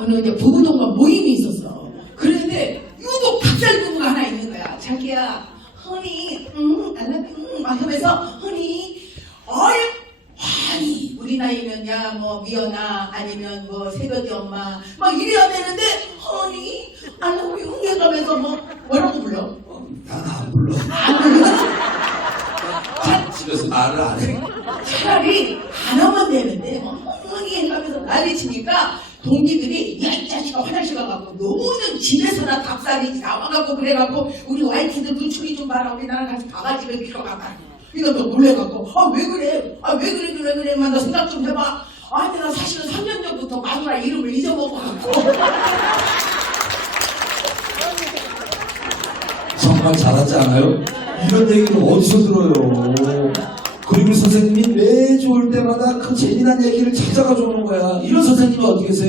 어느 이제 부부동반 모임이 있었어. 그런데 유독 닭살 부부가 하나 있는 거야. 자기야, 허니, 응, 알라뷰, 응, 막 하면서 허니, 어이, 아니, 우리 나이면 야, 뭐, 미연아, 아니면 뭐, 새벽이 엄마, 막 이래야 되는데, 허니, 알라뷰, 응, 해가면서 뭐, 뭐라고 불러? 어, 난안 불러. 집에서 말을 안 해. 차라리 안 하면 되는데 뭐 엉망이 해가면서 난리 치니까 동기들이 야 이 자식아 화장실 가갖고 너는 집에서나 닭살이 나와갖고 그래갖고 우리 와이프들 눈초리 좀 봐라 우리 나랑 같이 바가지를 빌어 가봐 이러면 놀래갖고 아 왜 그래 아 왜 그래 그래 그래 만나 생각 좀 해봐 아니 나 사실은 3년 전부터 마누라 이름을 잊어먹어갖고 정말 잘하지 않아요? 이런 얘기를 어디서 들어요? 그리고 선생님이 매주 올 때마다 그 재미난 얘기를 찾아가 주는 거야. 이런 선생님이 어디 계세요?